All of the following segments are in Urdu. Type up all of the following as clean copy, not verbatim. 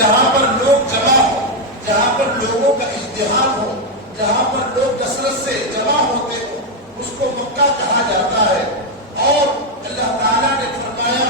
جہاں پر لوگ جمع ہو، جہاں پر لوگوں کا ازدحام ہو، جہاں پر لوگ کثرت سے جمع ہوتے ہو، اس کو مکہ کہا جاتا ہے۔ اور اللہ تعالیٰ نے فرمایا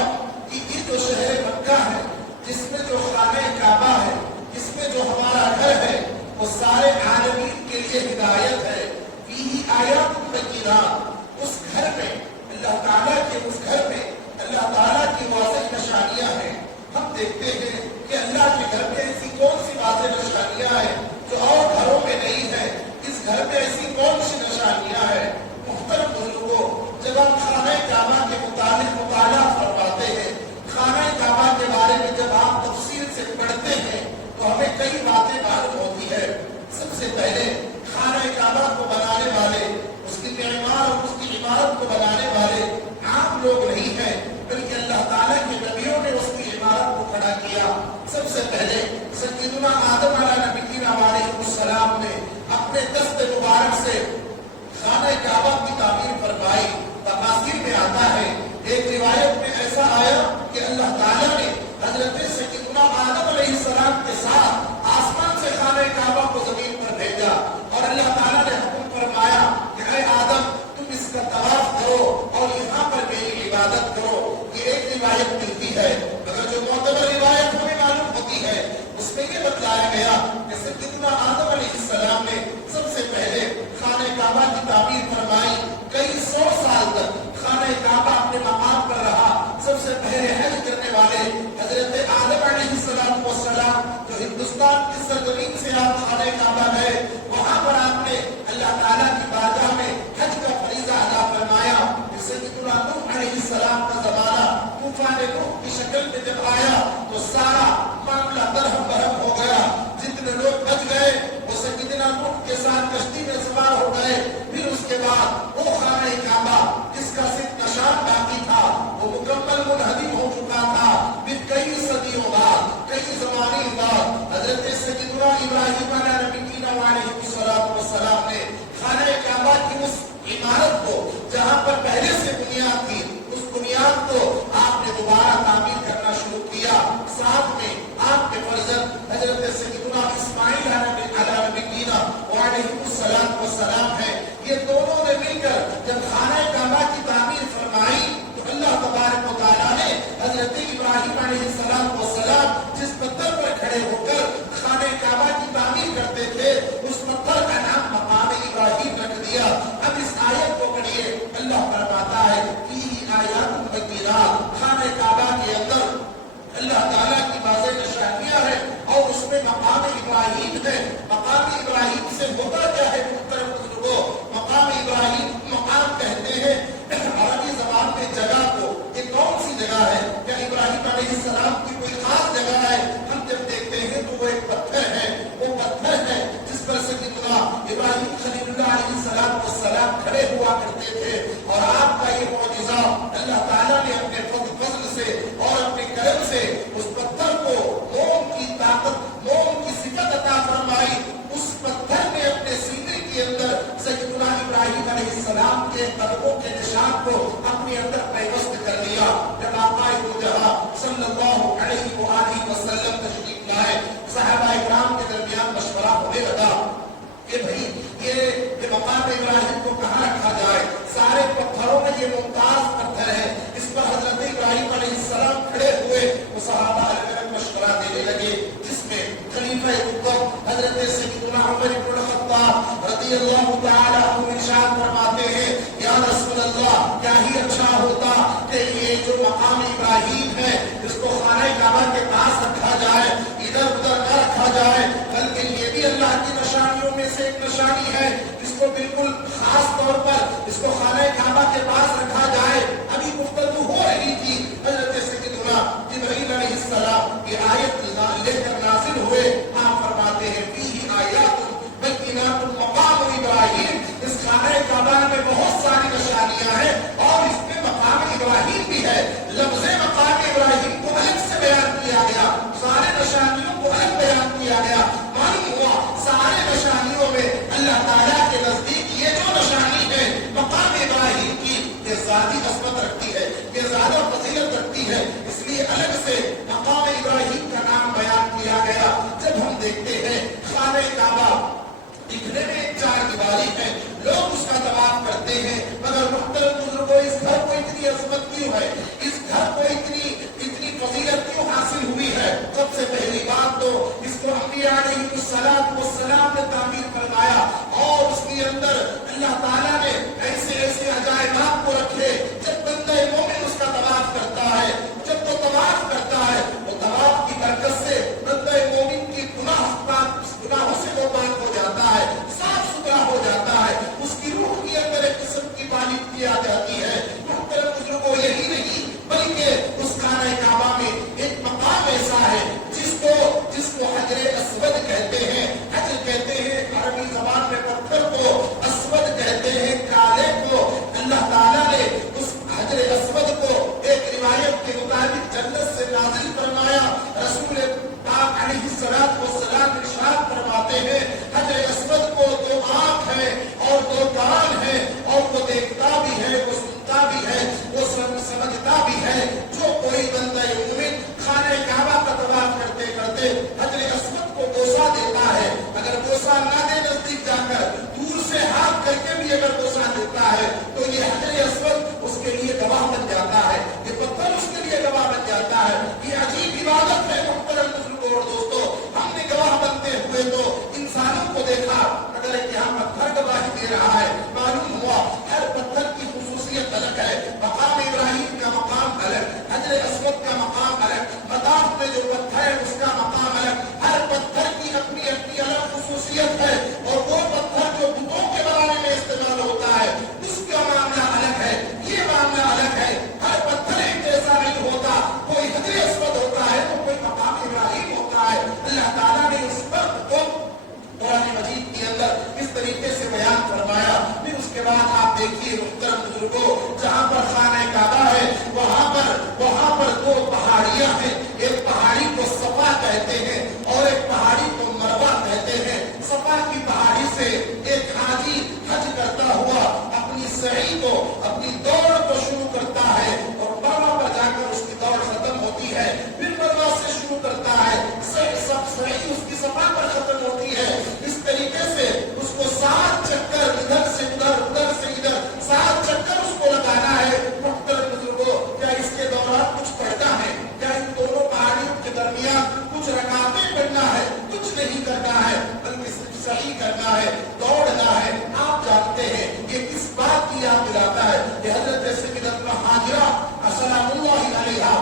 کہ یہ جو شہر مکہ ہے، جس میں جو خانہ کعبہ ہے، جس میں جو ہمارا گھر ہے، وہ سارے عالمین کے لیے ہدایت ہے۔ فیہ آیات بینات، اس گھر میں اللہ تعالیٰ کے اس گھر میں اللہ تعالیٰ کی واضح نشانیاں ہیں۔ ہم دیکھتے ہیں کہ اللہ کے گھر میں ایسی کون سی واضح نشانیاں ہیں جو اور گھروں میں نہیں ہے؟ اس گھر میں ایسی کون سی نشانیاں ہیں؟ محترم بزرگوں، جب ہم خانہ کعبہ کے متعلق مطالعہ فرماتے ہیں، خانہ کعبہ کے بارے میں جب آپ تفصیل سے پڑھتے ہیں تو ہمیں کئی باتیں معلوم ہوتی ہے۔ سب سے پہلے خانہ کعبہ کو بنانے والے، اس کی معمار اور اس کی عمارت کو بنانے والے عام لوگ نہیں ہیں، بلکہ اللہ تعالیٰ کے نبیوں نے اس کی عمارت کو کھڑا کیا۔ سب سے پہلے سیدنا آدم علیہ نبینا علیہ السلام نے اپنے دست مبارک سے خانہ کعبہ کی تعمیر فرمائی۔ تفاسیر میں آتا ہے، ایک روایت میں ایسا آیا کہ اللہ تعالیٰ نے حضرت سیدنا آدم علیہ السلام کے ساتھ آسمان سے خانہ کعبہ کو زمین پر بھیجا، اور اللہ تعالیٰ نے حکم فرمایا کہ اے آدم، تم اس کا طواف کرو اور یہاں پر میری عبادت کرو۔ یہ ایک روایت ملتی ہے، مگر جو معتبر روایت ہمیں معلوم ہوتی ہے اس میں یہ بتلایا گیا کہ سیدنا آدم علیہ السلام نے سب سے پہلے خانہ کعبہ کی تعمیر فرمائی۔ کئی سو سال تک خانہ کعبہ اپنے مقام پر رہا۔ سب سے پہلے حج کرنے والے حضرت آدم علیہ السلام جو ہندوستان کی سرزمین سے آپ خانہ کعبہ گئے، وہاں پر آپ نے اللہ تعالیٰ کی بارگاہ میں حج کا فریضہ ادا فرمایا۔ سیدنا نوح علیہ السلام کا زمانہ طوفان نوح کی شکل میں جب آیا تو سارا معاملہ درہم برہم ہو گیا۔ جتنے لوگ بچ گئے وہ سیدنا نوح کے ساتھ کشتی میں سوار ہو گئے۔ پھر اس کے بعد وہ خانہ کعبہ جس کا صرف نشان باقی تھا وہ مکمل منہدم ہو چکا تھا۔ پھر کئی صدیوں بعد، کئی زمانے بعد حضرت سیدنا ابراہیم علیہ نبینا علیہ السلام نے خانہ کعبہ کی اس عمارت کو جہاں پر پہلے سے بنیاد تھی، اس بنیاد کو آپ نے دوبارہ تعمیر کرنا شروع کیا۔ ساتھ میں آپ کے فرزند حضرت سیدنا اسماعیل علیہ نبینا علیہ السلام ہیں۔ یہ دونوں نے مل کر جب خانہ کعبہ کی تعمیر فرمائی تو اللہ تبارک و تعالیٰ نے حضرت ابراہیم علیہ السلام جس پتھر پر کھڑے ہو کر خانہ کعبہ کی تعمیر کرتے تھے، اس پتھر کا نام مقام ابراہیم رکھ دیا۔ اب اس آیت کو پڑھیے، اللہ فرماتا ہے فیہ آیات بینات، خانہ کعبہ کے اندر اللہ تعالیٰ کی واضح نشانیاں ہیں اور اس میں مقام ابراہیم ہے۔ مقام ابراہیم سے ہوتا کیا ہے محترم بزرگوں؟ مقام ابراہیم مقام کہتے ہیں عربی زبان میں جگہ کو۔ یہ کون سی جگہ ہے؟ کیا ابراہیم علیہ السلام کی کوئی خاص جگہ ہے؟ ہم جب دیکھتے ہیں تو وہ ایک پتھر ہے، وہ پتھر ہے جس پر سیدنا ابراہیم خلیل اللہ علیہ السلام کھڑے ہوا کرتے تھے۔ اور آپ کا یہ معجزہ اللہ تعالیٰ نے اپنے فضل سے اور اپنے کرم سے اس پتھر کو موم کی طاقت، موم کی صفت عطا فرمائی۔ اس پتھر نے اپنے سینے کے اندر سیدنا ابراہیم علیہ السلام کے قدموں کے نشان کو اپنے اندر پیوست کر لیا۔ جب آقا دو جہاں صلی اللہ علیہ وآلہ وسلم تشریف لائے، صحابہ اکرام کے درمیان مشورہ ہونے لگا کہ بھئی یہ مقام ابراہیم کو کہاں رکھا جائے؟ سارے پتھروں میں یہ ممتاز پتھر ہے، اس پر حضرت ابراہیم علیہ السلام کھڑے ہوئے۔ وہ صحابہ اکرام مشورہ دینے لگے، جس میں خلیفہ اکبر حضرت سیدنا عمر بن الخطاب رضی اللہ تعالیٰ عنہ ارشاد فرماتے ہیں، یا رسول اللہ، کیا ہی اچھا ہوتا کہ یہ جو مقام ابراہیم ہے اس کو خانہ کعبہ کے پاس رکھا جائے، ادھر ادھر نہ رکھا جائے، بلکہ یہ بھی اللہ کی نشانیوں میں سے ایک نشانی ہے، اس کو بالکل خاص طور پر اس کو خانہ کعبہ کے پاس رکھا جائے۔ ابھی گفتگو ہو رہی تھی، حضرت سیدنا جبرائیل علیہ السلام یہ آیت لے کر نازل ہوئے۔ آپ فرماتے ہیں فیہ آیات بینات مقام ابراہیم، اس خانہ کعبہ میں بہت ساری نشانیاں ہیں اور اس میں مقام ابراہیم بھی ہے۔ لفظ مقام ابراہیم کو الگ سے بیان کیا گیا، سارے نشانیوں کو الگ بیان کیا گیا۔ معلوم ہوا سارے نشانیوں میں اللہ تعالیٰ کے نزدیک یہ جو نشانی ہے مقام ابراہیم کی، یہ ذاتی عظمت رکھتی ہے، یہ زیادہ فضیلت رکھتی ہے، اس لیے الگ سے مقام ابراہیم کا نام بیان کیا گیا۔ درمیان کچھ رکعتیں پڑھنا ہے، کچھ نہیں کرنا ہے، بلکہ صرف صحیح کرنا ہے، دوڑنا ہے۔ آپ جانتے ہیں یہ کس بات کی یاد دلاتا ہے؟ یہ حضرت سیدتنا ہاجرہ سلام اللہ علیہا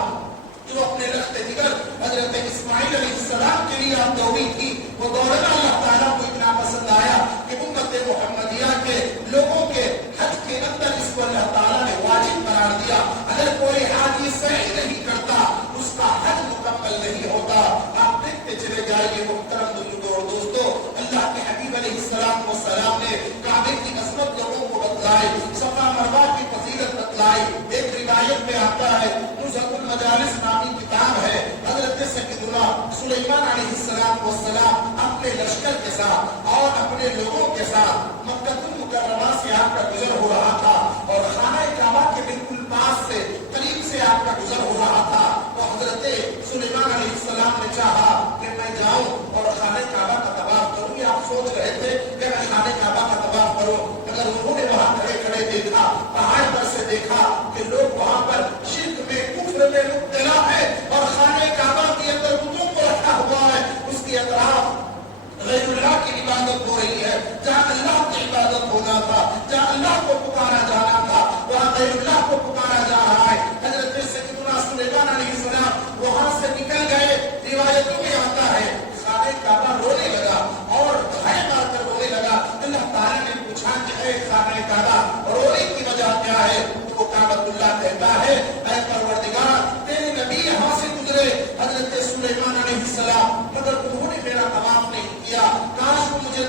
جو اپنے لخت جگر حضرت اسماعیل علیہ السلام کے لیے آپ دوڑی تھی، وہ دوڑنا اللہ تعالیٰ کو اتنا پسند آیا کہ امت محمدیہ کے لوگوں کے حج کے اندر اس کو اللہ تعالیٰ نے واجب قرار دیا۔ اگر کوئی حاجی سعی نہیں کرتا اس کا حج مکمل نہیں ہوتا۔ آپ دیکھتے چلے جائیے محترم بزرگوں اور دوستوں، اللہ کے حبیب علیہ السلام نے کعبے کی عظمت لوگوں کو بتلائی، صفا مروہ کی فضیلت بتلائی۔ ایک روایت میں آتا ہے، نزہۃ المجالس نامی کتاب ہے، حضرت سیدنا سلیمان علیہ السلام اپنے لشکر کے ساتھ اور اپنے لوگوں کے ساتھ مکہ المکرمہ سے آپ کا گزر ہو رہا تھا اور خانہ کعبہ کے بالکل پاس سے قریب سے آپ کا گزر ہو رہا تھا۔ تو حضرت سلیمان علیہ السلام نے چاہا کہ میں جاؤں اور خانہ کعبہ کا طواف کروں۔ یہ آپ سوچ رہے تھے کہ میں خانہ کعبہ کا طواف کروں، اگر انہوں نے وہاں کھڑے کھڑے دیکھا، پہاڑ پر سے دیکھا کہ لوگ وہاں پر شرک میں کفر میں مبتلا ہے اور خانہ کعبہ کے اندر بتوں کو رکھا ہوا ہے، اس کے اطراف غیر اللہ کی عبادت ہو رہی ہے، جہاں اللہ کی عبادت ہونا تھا، جہاں اللہ کو پکارا جانا تھا، وہاں غیر اللہ کو پکارا جا رہا ہے۔ حضرت سیدنا سلیمان علیہ السلام وہاں سے نکل گئے۔ روایتوں میں آتا ہے خانہ کعبہ رونے لگا اور ہائے مار کر رونے لگا۔ اللہ تعالیٰ نے پوچھا کہ اے خانہ کعبہ رونے کی وجہ کیا ہے؟ وہ کعبۃ اللہ کہتا ہے اے پروردگار تیرے نبی یہاں سے گزرے حضرت سلیمان علیہ السلام، مگر انہوں نے میرا طواف نہیں کیا، کاش وہ مجھے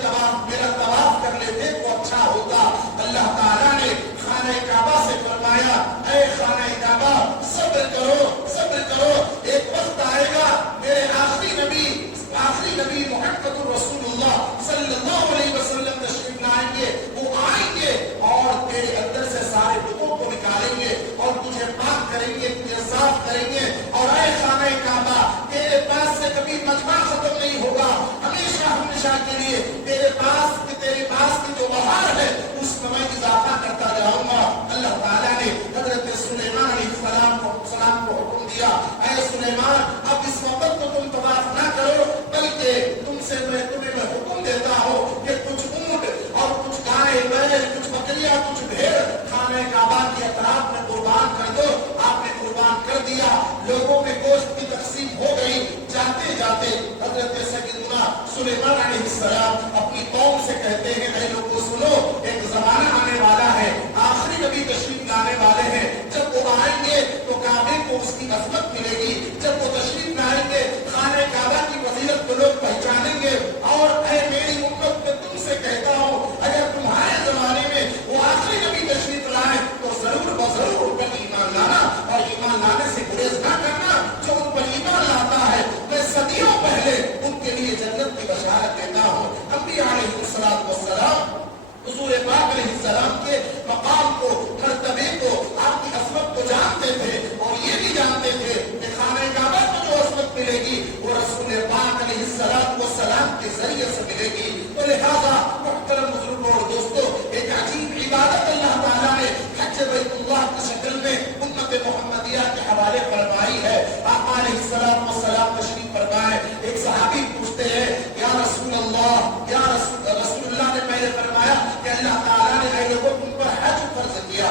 میرا طواف کر لیتے تو اچھا ہوتا۔ اللہ تعالیٰ نے خانہ کعبہ سے فرمایا اے خانہ کعبہ صبر کرو، ایک وقت آئے گا میرے آخری نبی محمد رسول اللہ صلی اللہ علیہ وسلم تشریف لائیں گے، وہ آئیں گے اور تیرے اندر سے سارے بتوں کو نکالیں گے اور تجھے پاک کریں گے، تجھے صاف کریں گے، اور اے خانہ کعبہ تیرے پاس سے کبھی مجمع ختم نہیں ہوگا، ہمیشہ کے لیے تیرے پاس کی جو بہار ہے اس میں میں اضافہ کرتا جاؤں گا۔ اللہ تعالیٰ نے حضرت سلیمان علیہ السلام کو حکم دیا اے سلیمان اب اس وقت تو تم طواف نہ کرو، بلکہ میں تمہیں حکم دیتا ہوں کہ کچھ اونٹ اور کچھ گائے بیل، کچھ بکریاں، کچھ بھیڑ خانہ کعبہ کے اطراف میں قربان کر دو۔ آپ نے قربان کر دیا، لوگوں میں گوشت کی تقسیم ہو گئی۔ جاتے جاتے حضرت سیدنا سلیمان علیہ السلام اپنی قوم سے کہتے ہیں اے لوگوں سنو، ایک زمانہ آنے والا ہے، آخری نبی تشریف لانے والے ہیں، جب وہ آئیں گے تو کعبے کو اس کی عظمت ملے گی، جب وہ تشریف لائیں گے خانہ کعبہ کی فضیلت کو لوگ پہچانیں گے۔ اور اے میری امت میں تم سے کہتا ہوں اگر تمہارے زمانے میں وہ آخری نبی تشریف لائے تو ضرور بضرور ان پر ایمان لانا اور ایمان لانے سے گریز نہ کرنا۔ جو ان پر ایمان لاتا ہے میں صدیوں پہلے ان کے لیے جنت کی بشارت دیتا ہوں۔ انبیاء علیہ السلام حضور پاک علیہ السلام کے مقام کو، مرتبے کو، آپ کی عظمت کو جانتے تھے اور یہ بھی جانتے تھے کہ خانہ کعبہ کو جو عظمت ملے گی وہ رسول پاک علیہ السلام کے ذریعے سے ملے گی۔ تو لہذا محترم بزرگوں اور دوستوں، ایک عجیب عبادت اللہ تعالیٰ نے حج بیت اللہ کی شکل میں امت محمدیہ کے حوالے فرمائی ہے۔ آقا علیہ السلام تشریف فرمائے، ایک صحابی پوچھتے ہیں یا رسول اللہ نے پہلے فرمایا کہ اللہ تعالیٰ نے اے لوگوں تم پر حج فرض کیا۔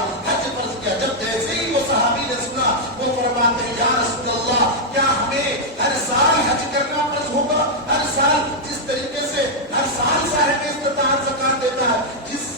جب جیسے ہی وہ صحابی نے سنا وہ فرماتے ہیں یا رسول اللہ کیا ہمیں ہر سال حج کرنا فرض ہوگا؟ ہر سال جس طریقے سے ہر سال صاحب استطاعت زکات دیتا ہے، جس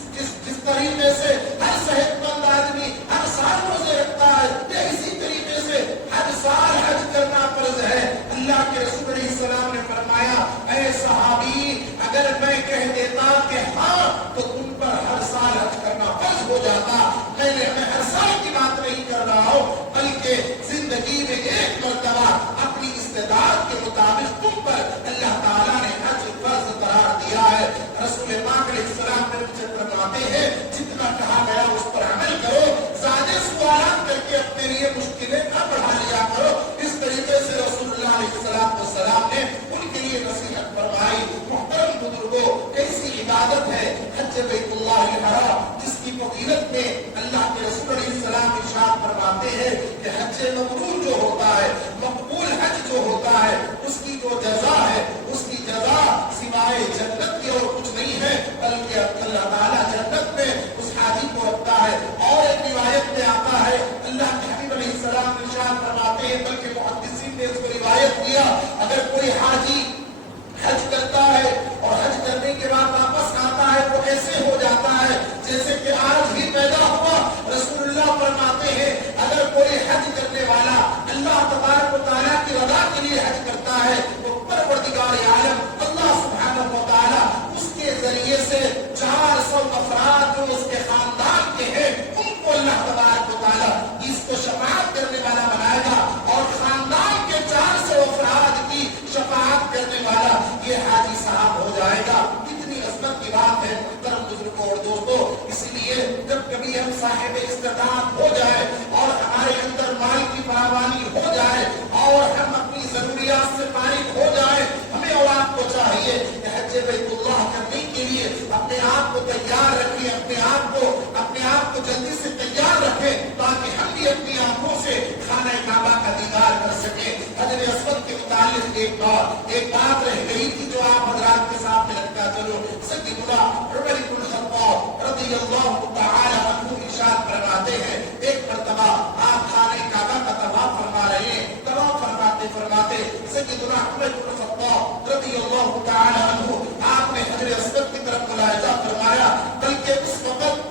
طریقے سے ہر صحت مند آدمی ہر سال روزے رکھتا ہے، یہ اسی طریقے سے ہر سال حج کرنا فرض ہے۔ اللہ کے رسول علیہ السلام نے فرمایا اے صحابی اگر میں کہہ دیتا کہ ہاں تو تم پر ہر سال حج کرنا فرض ہو جاتا۔ میں ہر سال کی بات نہیں کر رہا ہوں بلکہ زندگی میں ایک مرتبہ اپنی استطاعت کے مطابق تم پر اللہ تعالیٰ نے حج فرض قرار دیا ہے۔ رسول پاک علیہ السلام نے مجھے فرماتے ہیں جتنا کہا گیا اس پر عمل کرو، زیادہ سوالات کر کے اپنے لیے مشکلیں نہ بڑھا لیا کرو۔ اس طریقے سے رسول اللہ علیہ السلام نے ان کے لیے نصیحت فرمائی۔ محترم بزرگوں، کیسی عبادت ہے حج بیت اللہ الحرام، جس کی فضیلت میں اللہ کے رسول علیہ السلام ارشاد فرماتے ہیں کہ حج مبرور جو ہوتا ہے، مقبول حج جو ہوتا ہے، اس کی جو جزا ہے اس کی جزا سوائے جنت کی اور کچھ نہیں ہے، بلکہ اللہ تعالیٰ جنت میں اس حاجی کو رکھتا ہے۔ اور ایک روایت میں آتا ہے اللہ کے حبیب علیہ السلام ارشاد فرماتے ہیں، بلکہ محدثین نے اس کو روایت کیا، اگر کوئی حاجی حج کرتا ہے اور حج کرنے کے بعد واپس آتا ہے وہ ایسے ہو جاتا ہے جیسے کہ آج ہی پیدا ہوا۔ رسول اللہ فرماتے ہیں اگر کوئی حج کرنے والا اللہ تبارک و تعالیٰ کی رضا کے لیے حج کرتا ہے تو پروردگار عالم اللہ سبحانہ و تعالیٰ اس کے ذریعے سے 400 افراد جو اس کے خاندان کے ہیں ان کو اللہ تبارک و تعالیٰ اس کو شفاعت کرنے والا بنائے گا، اور خاندان کے 400 افراد کی شفاعت کرنے والا یہ حاجی صاحب ہو جائے گا۔ کتنی عظمت کی بات ہے محترم بزرگوں اور دوستوں۔ اسی لیے جب کبھی ہم صاحب استطاعت ہو جائے اور ہمارے اندر مال کی فراوانی ہو جائے اور ہم اپنی ضروریات سے فارغ ہو جائے، ہمیں اور آپ کو چاہیے کہ حج بیت اللہ کرنے کے لیے اپنے آپ کو تیار رکھیں، اپنے آپ کو جلدی سے تیار رکھیں تاکہ ہم بھی اپنی آنکھوں سے خانہ کعبہ کا دیدار کر سکیں۔ حجر اسود کے متعلق ایک بات رہ گئی تھی جو آپ حضرات کے سامنے رکھتا چلو۔ سیدنا عمر بن الخطاب رضی اللہ تعالی عنہ ارشاد فرماتے ہیں، ایک مرتبہ آپ خانہ کعبہ کا طواف فرما رہے ہیں، طواف فرماتے سیدنا عمر بن الخطاب رضی اللہ تعالی عنہ آپ نے حجر اسود کی طرف ملاحظہ فرمایا، بلکہ اس وقت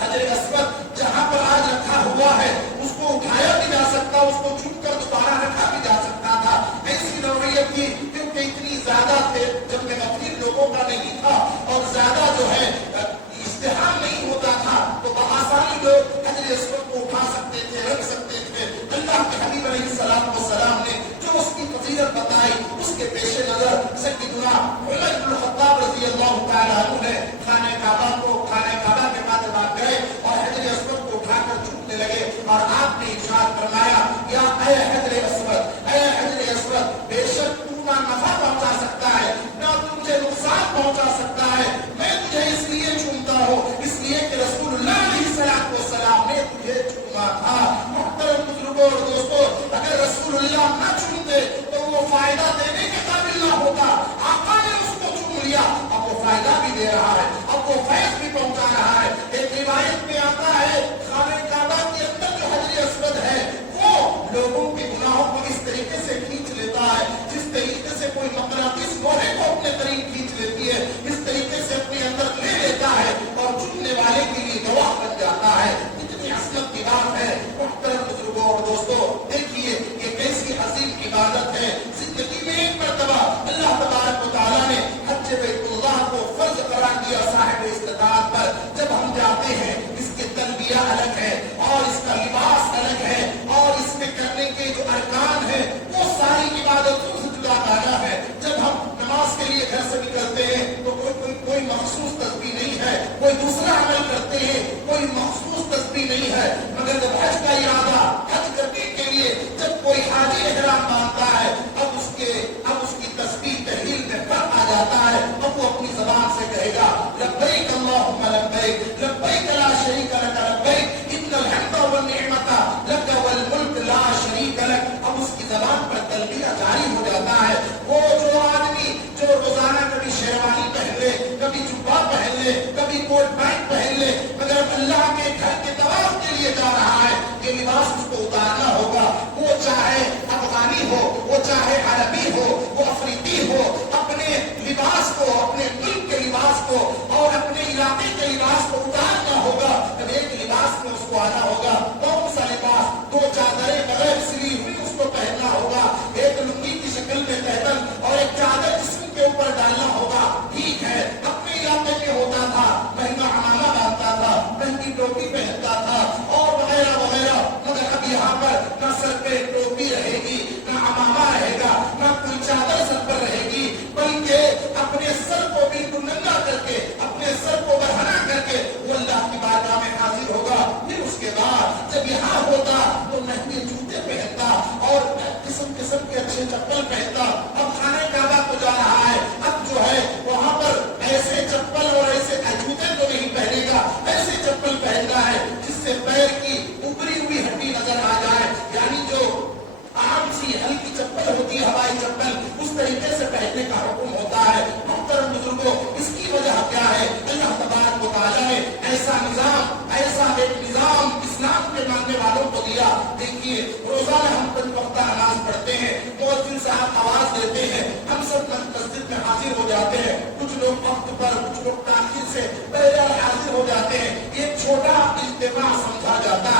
حجر اسود جہاں پر آج رکھا ہوا ہے اس کو اٹھایا بھی جا سکتا، اس کو چھپ کر دوبارہ رکھا بھی جا سکتا تھا، ایسی نوعیت کی کیونکہ اتنی زیادہ تھے جب میں غفیر لوگوں کا نہیں تھا اور زیادہ جو ہے اشتہار نہیں ہوتا تھا تو بآسانی لوگ حجر اسود کو اٹھا سکتے تھے، رکھ سکتے تھے۔ اللہ کے حبیب علیہ السلام نے جو اس کی فضیلت بتائی اس کے پیش نظر سیدنا عمر بن الخطاب رضی اللہ تعالی عنہ نے خانہ کعبہ کے بعد آپ گئے اور حجر اسود کو اٹھا کر چھوٹنے لگے اور آپ نے ارشاد فرمایا، یا اے حجر اسود، بے شک تو نہ نفع پہنچا سکتا ہے نہ تجھے نقصان پہنچا سکتا ہے، میں تجھے اس لیے چنتا ہوں اس لیے کہ رسول اللہ علیہ السلام نے تجھے چنا تھا۔ محترم بزرگوں اور دوستوں، اگر رسول اللہ نہ چنتے تو وہ فائدہ دینے کے قابل نہ ہوتا، آقا نے اس کو چن لیا، اب وہ فائدہ بھی دے رہا ہے، اب وہ فیض بھی پہنچا رہا ہے۔ ایک روایت میں آتا ہے خانہ کعبہ کے اندر جو حجر اسود ہے وہ لوگوں کے گناہوں کو اس طریقے سے کھینچ لیتا ہے جس طریقے سے کوئی مقناطیس لوہے کو اپنے قریب کھینچ لیتی ہے، اس طریقے سے اپنے اندر لے لیتا ہے اور چننے والے کے لیے گواہ بن جاتا ہے۔ اتنی عظمت کی بات ہے محترم بزرگوں اور دوستوں، دیکھیے یہ کیسی عظیم عبادت ہے۔ زندگی میں ایک مرتبہ اللہ تبارک و تعالیٰ نے حج بیت اللہ کو فرض قرار دیا صاحب استطاعت پر۔ جب ہم جاتے ہیں اس کی تلبیہ الگ ہے اور اس کا لباس الگ ہے اور اس میں کرنے کے جو ارکان ہیں وہ ساری عبادتوں سے جدا مانا ہے۔ جب ہم نماز کے لیے گھر سے نکلتے ہیں تو کوئی مخصوص تسبیح نہیں ہے، کوئی دوسرا عمل کرتے ہیں کوئی مخصوص تسبیح نہیں ہے، مگر جب حج کا ارادہ حج کرنے کے لیے جب کوئی حاجی احرام باندھتا ہے اب اس کی تسبیح تحلیل میں فرق آ جاتا ہے، اب وہ اپنی زبان سے کہے گا لبیک اللہم لبیک، لبیک لا شریک لک لبیک،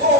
2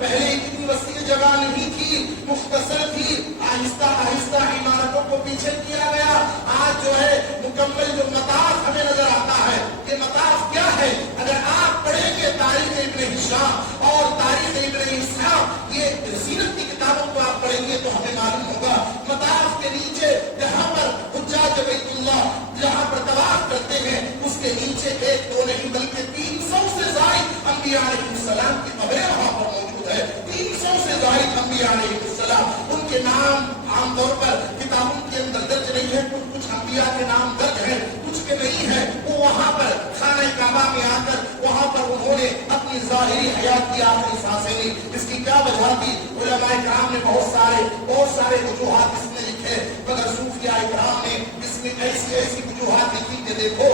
پہلے اتنی وسیع جگہ نہیں تھی، مختصر تھی، آہستہ آہستہ عمارتوں کو پیچھے کیا گیا. آج جو ہے مکمل جو مطاف ہمیں نظر آتا ہے. یہ مطاف کیا ہے؟ اگر آپ پڑھیں گے تاریخ ابن ہشام اور تاریخ ابن اسحاق، یہ سیرت کی کتابوں کو آپ پڑھیں گے تو ہمیں معلوم ہوگا مطاف کے نیچے جہاں پر حجاج بیت اللہ جہاں پر طواف کرتے ہیں، اس کے نیچے ایک دو نہیں بلکہ 300 سے زائد انبیاء علیہ السلام کی قبریں وہاں پر موجود ہے. 300 سے زائد انبیاء علیہ السلام، ان کے نام عام طور پر کتابوں کے اندر درج نہیں ہے. کچھ انبیاء کے نام درج ہیں، کچھ کے نہیں ہے. وہ وہاں پر خانہ کعبہ میں آ کر وہاں پر انہوں نے اپنی ظاہری حیات کی آخری سانسیں لی. اس کی کیا وجہ تھی؟ علماء کرام نے بہت سارے وجوہات اس میں لکھے، مگر صوفیاء کرام نے اس میں ایسی وجوہات لکھی کہ دیکھو،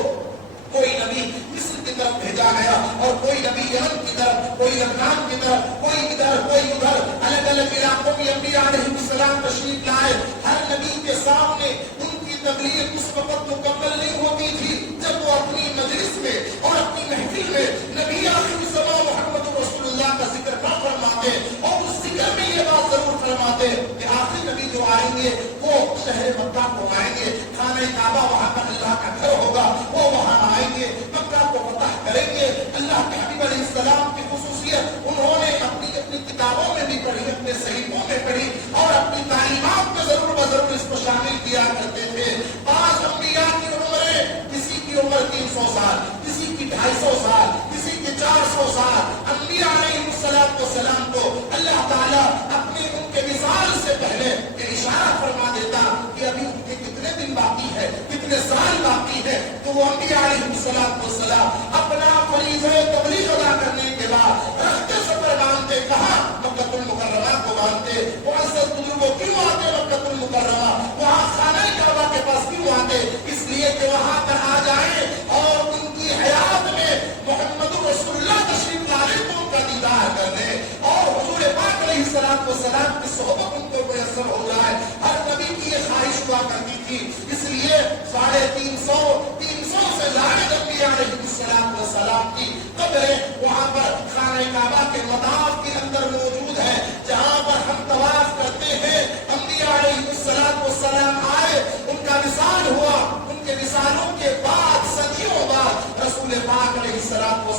کوئی نبی مصر کی طرف بھیجا گیا اور کوئی نبی یمن کی طرف، کوئی لبنان کی طرف، کوئی ادھر کوئی ادھر، الگ الگ علاقوں میں انبیاء علیہ السلام تشریف لائے. ہر نبی کے سامنے ان کی تبلیغ اس وقت مکمل نہیں ہوتی تھی جب وہ اپنی مجلس میں اور اپنی محفل میں نبی آخر الزمان محمد رسول اللہ کا ذکر نہ فرماتے اور اس ذکر میں یہ بات ضرور فرماتے کہ آخری نبی جو آئیں گے وہ شہر مکہ کو آئیں گے، خانہ کعبہ وہاں پر اللہ کا گھر ہوگا، وہ وہاں آئیں گے، مکہ کو فتح کریں گے. اللہ کے حبیب علیہ السلام کی خصوصیت انہوں نے اپنی کتابوں میں بھی پڑھی، اپنے صحیفوں میں پڑھی اور اپنی تعلیمات میں ضرور بضرور اس کو شامل کیا کرتے تھے. 5 انبیاء کی عمریں، کسی کی عمر 300 سال، کسی کی 250 سال، کسی کی 400 سال. انبیاء علیہ السلام کو اللہ تعالیٰ اپنے ان کے وصال سے پہلے یہ اشارہ فرما دیتا کہ ابھی ان کے کتنے دن باقی ہے، کتنے سال باقی ہے. تو وہ انبیاء علیہ السلام اپنا فریضہ تبلیغ ادا کرنے کے بعد رخت سفر باندھتے، کہاں؟ مکہ المکرمہ کو باندھتے. معزز بزرگوں کیوں آتے مکہ المکرمہ؟ وہاں خانہ کعبہ کے پاس کیوں آتے؟ اس لیے کہ وہاں پر آ جائیں اور ان کی حیات میں محمد رسول اللہ تشریف لائے تو ان کا دیدار کر لیں اور حضور پاک علیہ السلام کی صحبت ان کو میسر ہو جائے. ہر نبی کی یہ خواہش ہوا کرتی تھی. اس لیے 350 سے زائد انبیاء علیہ السلام کی قبریں وہاں پر خانہ کعبہ کے مطاف کے اندر موجود ہے. جہاں پر ہم طواف کرتے ہیں، انبیاء علیہ السلام آئے، ان کا وصال ہوا. ان کے وصالوں کے بعد صدیوں بعد رسول پاک علیہ السلام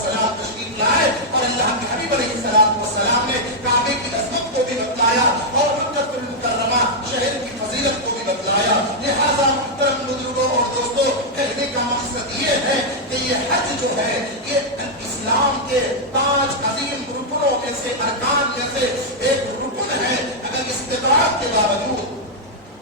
تشریف لائے اور اللہ کے حبیب علیہ السلام نے کعبے کی عظمت کو بھی بتلایا اور مکہ المکرمہ شہر کی فضیلت کو بھی بتلایا. لہذا محترم بزرگوں اور دوستوں، کہنے کا مقصد یہ ہے کہ یہ حج جو ہے یہ اسلام کے 5 عظیم رکنوں میں سے، ارکان میں سے ایک رکن ہے. اگر استطاعت کے باوجود،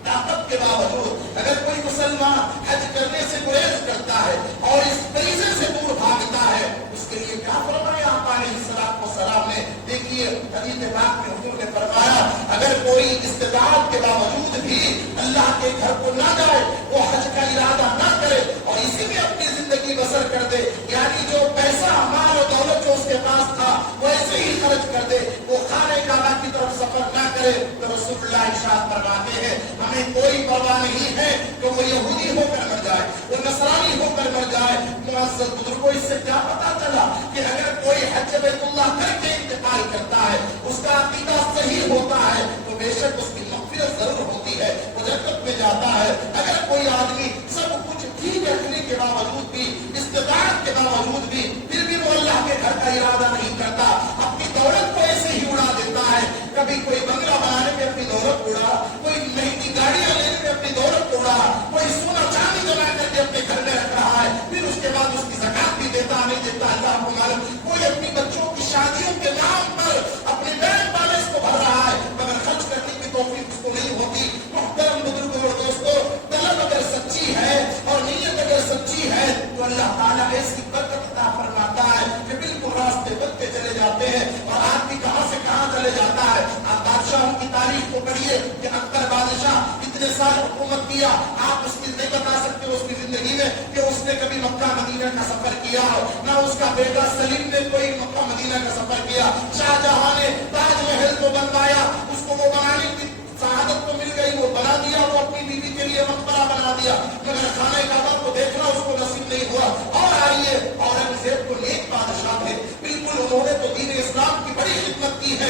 طاقت کے باوجود اگر کوئی مسلمان حج کرنے سے گریز کرتا ہے اور اس فریضے سے دور بھاگتا ہے، اس کے لیے کیا فرمایا آقا علیہ السلام نے؟ دیکھیے حدیث پاک میں حضور نے فرمایا اگر کوئی استطاعت کے باوجود بھی اللہ کے گھر کو نہ جائے، وہ حج کا ارادہ نہ کرے اور اسی میں اپنی زندگی بسر کر دے، یعنی جو پیسہ، مال و دولت جو اس کے پاس تھا وہ ایسے ہی خرچ کر دے، وہ خانہ کعبہ کی طرف سفر نہ کرے، تو رسول اللہ ارشاد فرماتے ہیں ہمیں کوئی پرواہ نہیں ہے کہ وہ یہودی ہو کر مر جائے، وہ نصرانی ہو کر مر جائے. معزز بزرگوں، اس سے کیا پتا چلا کہ اگر کوئی حج بیت اللہ کر کے انتقال کرتا ہے، اس کا عقیدہ صحیح ہوتا ہے تو بے شک اس کی مغفرت ضرور ہوتی ہے، وہ جنت میں جاتا ہے. اگر کوئی آدمی سب کچھ ٹھیک رکھنے کے باوجود بھی، استطاعت کے باوجود بھی پھر بھی وہ اللہ کے گھر کا ارادہ نہیں کرتا، اپنی دولت کو ایسے ہی اڑا دیتا ہے، کبھی کوئی بنگلہ بنانے میں اپنی دولت اڑا، کوئی مہنگی گاڑیاں لینے میں اپنی دولت اڑا، کوئی سونا چاندی جمع کر کے اپنے گھر میں رکھ رہا ہے، پھر اس کے بعد اس کی زکات بھی دیتا نہیں دیتا اللہ کو معلوم. کوئی اپنی بچوں کی شادیوں کے نام پر اپنے بینک بیلنس کو بھر رہا ہے مگر خرچ کرنے کی توفیق اس کو نہیں ہوتی. محترم بزرگوں اور دوستوں، طلب اگر سچی ہے اور نیت اگر سچی ہے تو اللہ تعالیٰ ایسی برکت عطا فرماتا ہے کہ بالکل راستے بدتے چلے جاتے ہیں اور آدمی کہاں سے کہاں چلے جاتا ہے. آپ بادشاہوں کی تاریخ کو پڑھیے کہ اکبر بادشاہ اتنے سال حکومت کیا، آپ اس کی نہیں بتا سکتے اس کی زندگی میں کہ اس نے کبھی مکہ مدینہ کا سفر کیا ہو، نہ اس کا بیٹا سلیم نے کوئی مکہ مدینہ کا سفر کیا. شاہجہاں نے تاج محل کو بنوایا، اس کو وہ بنانے کی سعادت تو مل گئی، وہ بنا دیا، وہ اپنی بیوی کے لیے مقبرہ بنا دیا، مگر خانہ کعبہ کو دیکھنا اس کو نصیب نہیں ہوا. اور آئیے اورنگزیب کو نیک بادشاہ تھے، بالکل انہوں نے تو دین اسلام کی بڑی خدمت کی ہے،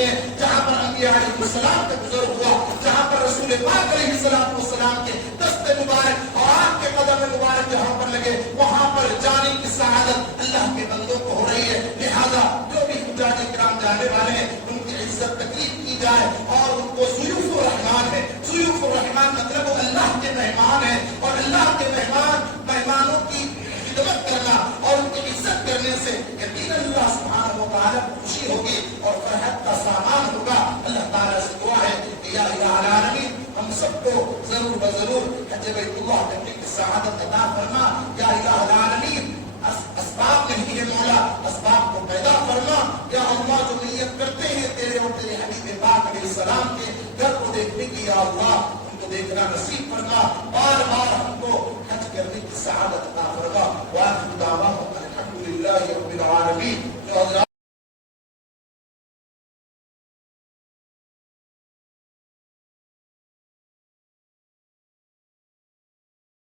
ہوتے ہیں جہاں پر انبیاء علیہ السلام کا گزر ہوا, جہاں پر رسول پاک علیہ السلام کے دست مبارک اور آپ کے قدم مبارک جہاں پر لگے وہاں پر جانے کی سعادت اللہ کے بندوں کو ہو رہی ہے. لہذا جو بھی حجاج کرام جانے والے ہیں ان کی عزت تقریب کی جائے اور ان کو ضیوف الرحمان ہے. ضیوف الرحمان مطلب وہ اللہ کے مہمان ہیں, اور اللہ کے مہمانوں کی خدمت کرنا اور ان کی عزت کرنے سے یقیناً اللہ سبحانہ و تعالیٰ کو خوشی ہوگی اور فرحت کا سامان ہوگا. اللہ تعالیٰ سے دعا ہے کہ یا الہ العالمین ہم سب کو ضرور بضرور حج بیت اللہ کرنے کی سعادت عطا فرما. یا الہ العالمین اسباب نہیں ہے مولا, اسباب کو پیدا فرما. یا اللہ جو نیت کرتے ہیں تیرے اور تیرے حبیب پاک علیہ السلام کے گھر کو دیکھنے کی, یا اللہ ان کو دیکھنا نصیب فرما. بار بار ہم کو حج کرنے کی سعادت عطا فرما. وآخر دعواہم الحمد للہ رب العالمین.